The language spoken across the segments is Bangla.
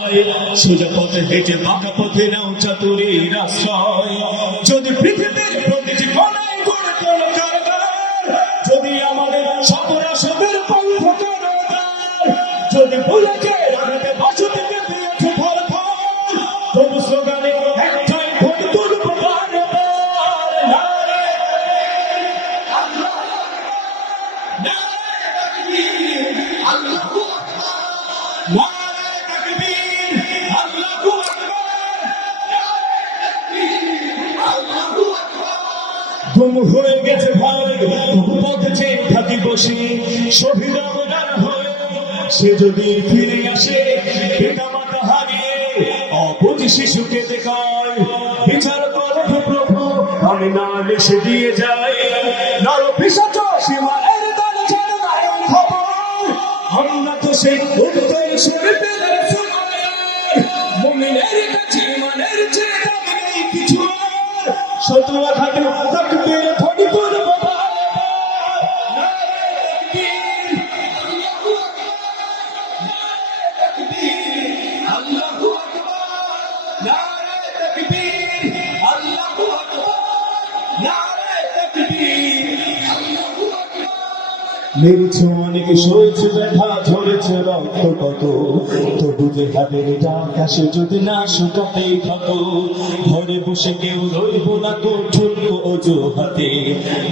সোজা পথে হেঁটে বাঁকা পথে নাও চাতুরীর আশ্রয় যদি পৃথিবীর প্রতিটি যদি আমাদের সপরাসদের পন্থ যদি ভুলে রাগাতে বসতিকে দিয়েছে ফল ফল তবু স্লোগানে একটাই ভোট তুলব বারবার নারে আল্লাহ নারে আল্লাহু আকবার হয়ে গেছে ভাই পথ বসে সে যদি ফিরে আসে, পিতা হারিয়ে শিশুকে দেখায়। বিচার করো আমি না এসে দিয়ে যাই। নর পিসাচ দল ছেড়ে নাই খবর আমরা তো সেই উত্তর কাছে কিছু আর। অনেকে কত যদি না শুকাতেই থাকো, ঘরে বসে কেউ রইব না তো ঠুনকো অজুহাতে।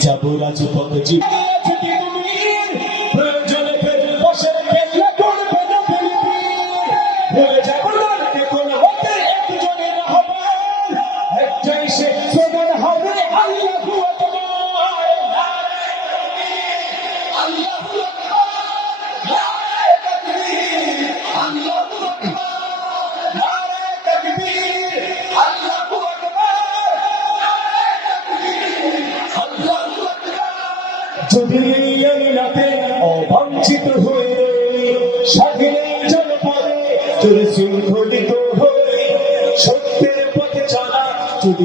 যাব রাজপথে জীবন নারে তাকবীর আল্লাহু আকবার যদি আমি রাতে অবাঞ্ছিত হয়ে স্বাধীনের জনপদে যদি শৃঙ্খলিত হয়ে সত্যের পথে চলা যদি